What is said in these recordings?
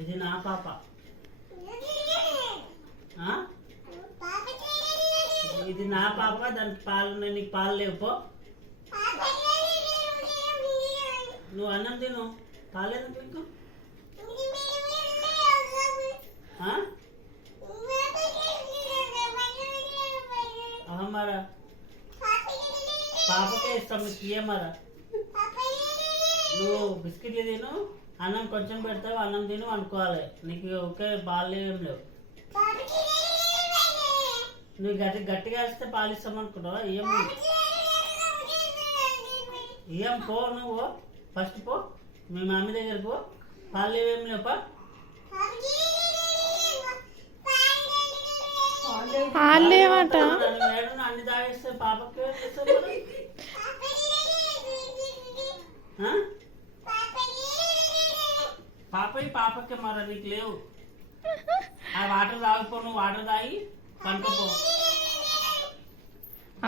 ఇది నా పాప. ఇది నా పాప. దానికి పాలు నీకు పాలు లేవు. పో నువ్వు అన్నం తిను. పాలేదు నీకు. మరా పాపకే ఇస్తాం మీకు. ఇయ్యమరా నువ్వు బిస్కెట్లు తిను. అన్నం కొంచెం పెడతావు. అన్నం తిను అనుకోవాలి. నీకు ఒకే పాలు ఏం లేవు. నువ్వు గట్టిగా వేస్తే పాలు ఇస్తాం అనుకుంటావా? ఇయ్యం పో. నువ్వు ఫస్ట్ పో. మీ మమ్మీ దగ్గరకు పో. పాలు ఏం లేవు. అన్ని తాగేస్తే పాపకి పాపకి మరి నీకు లేవు. ఆ వాటర్ తాగిపో. నువ్వు వాటర్ తాగి పండుకో.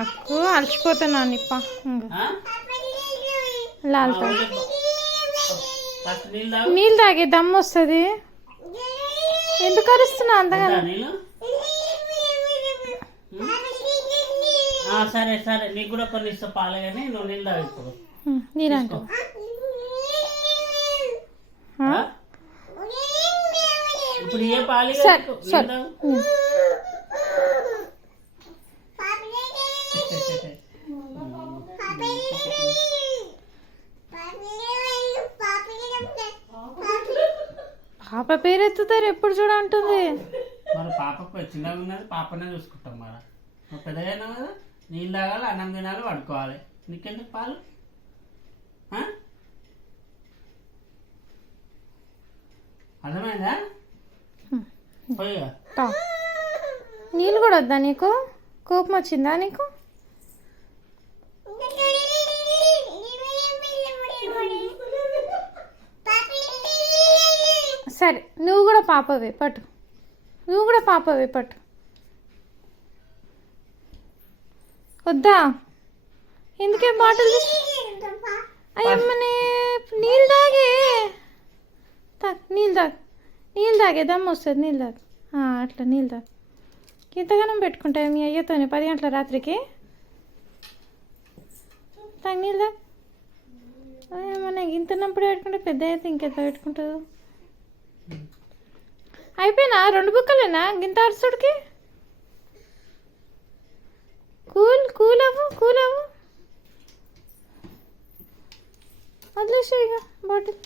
అక్కు అలసిపోతున్నా నిప్ప. నీళ్ళు తాగే దమ్ము వస్తుంది. ఎందుకు అరుస్తున్నా అంతగా? సరే సరే నీకు కూడా కొన్ని ఇస్తా పాలు. కానీ నువ్వు నీళ్ళు తాగిపో. నీరంట ఇప్పుడు ఏ పాలు పాప పేరు ఎత్తుతారు ఎప్పుడు చూడంటుంది. మరి పాపకు చిన్నగా ఉన్నది. పాపనే చూసుకుంటాం. మరి నువ్వు పెద్దగా అయినావు కదా. నీళ్ళు తాగాలి, అన్నం తినాలి, పడుకోవాలి. నీకెందుకు పాలు? అర్థమైందా? నీళ్ళు కూడా వద్దా నీకు? కోపం వచ్చిందా నీకు? సరే నువ్వు కూడా పాపవే పట్టు. నువ్వు కూడా పాపవే పట్టు. వద్దా? ఎందుకే బాటిల్ అయ్యమ్మని నీళ్ళు తాగే. నీళ్ళు తాగే దమ్ము వస్తుంది. నీళ్ళు తాగు. అట్లా నీళ్ళు తాగు. ఇంతగానం పెట్టుకుంటాయి మీ అయ్యతోనే 10 గంటల రాత్రికి. తాగు నీళ్ళు తాగు. ఏమన్నా ఇంతన్నప్పుడు పెట్టుకుంటే పెద్ద అయితే ఇంకెంత పెట్టుకుంటుందో. అయిపోయినా 2 బుక్కలేనా గింత అరుసుడికి? కూల్ అవ్వు. వదిలేసే ఇక బాటిల్.